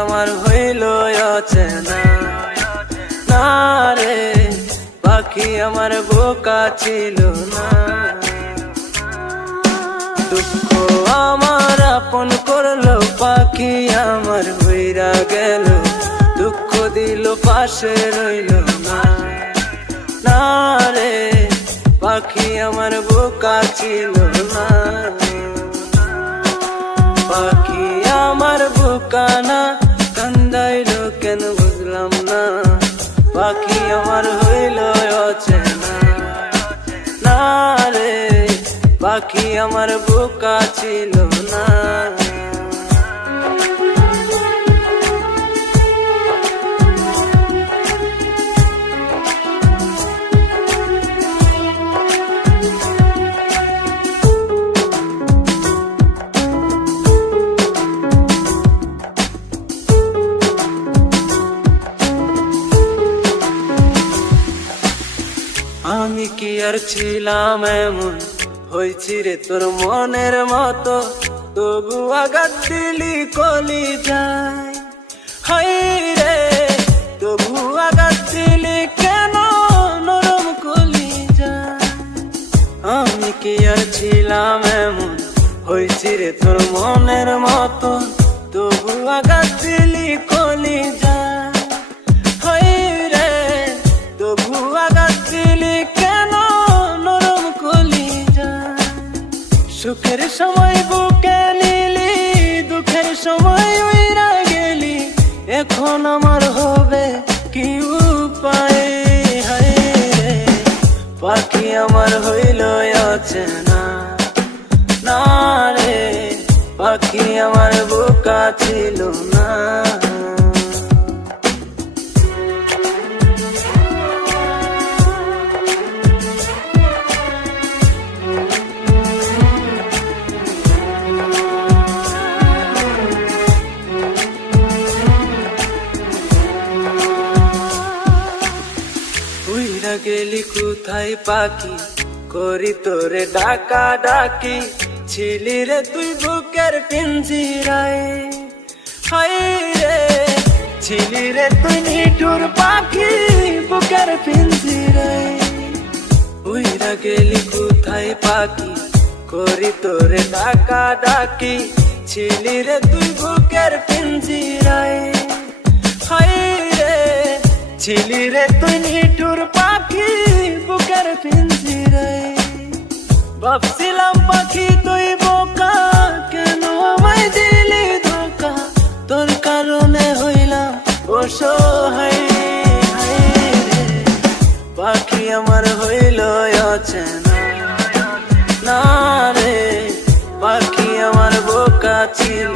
আমার হইল অচেনা না রে, পাখি আমার বোকা ছিল না। দুঃখ আমার আপন করলো, পাখি আমার হইরা গেল, দুঃখ দিল পাশে রইল না না রে, পাখি আমার বোকা ছিল না। পাখি আমার বোকা না, কান্দাইলো কেন বুঝলাম না, পাখি আমার হইল অচেনা না রে, পাখি আমার বোকা ছিল না। আমি কি আর ছিলাম এমন, হইছি রে তোর মনের মতো, তবু আঘাত দিলি কলি যায়, হাই রে তবু আঘাত দিলি কেন নরম কলি যায়। আমি কি আর ছিলাম এমন, হইছি রে তোর মনের মতো, তবু আঘাত দিলি কলি যায়, হাই রে তবু আঘাত দিলি কেন নরম কলি যায়। সুখের সময় বুকে নিলি, দুঃখের সময় উইরা গেলি, এখন আমার হবে কি উপায়, হায় রে পাখি আমার হইল অচেনা না রে, পাখি আমার বোকা ছিল না। উইরা গেলি কোথায় পাখি, করি তোরে ডাকা ডাকি, ছিলি রে তুই বুকের পিঞ্জিরায়, হাই রে ছিলি রে তুই নিঠুর পাখি বুকের পিঞ্জিরায়। উইরা গেলি কোথায় পাখি, করি তোরে ডাকা ডাকি, ছিলি রে তুই বুকের পিঞ্জিরায়, হাই রে ছিলি রে তুই নিঠুর পাখি বুকের পিঞ্জিরায়। ভাবছিলাম পাখি তুই বোকা, কেন আমায় দিলি ধোকা, তোর কারণে হইলাম অসহায়, হায় রে পাখি আমার হইল অচেনা না রে, পাখি আমার বোকা ছিল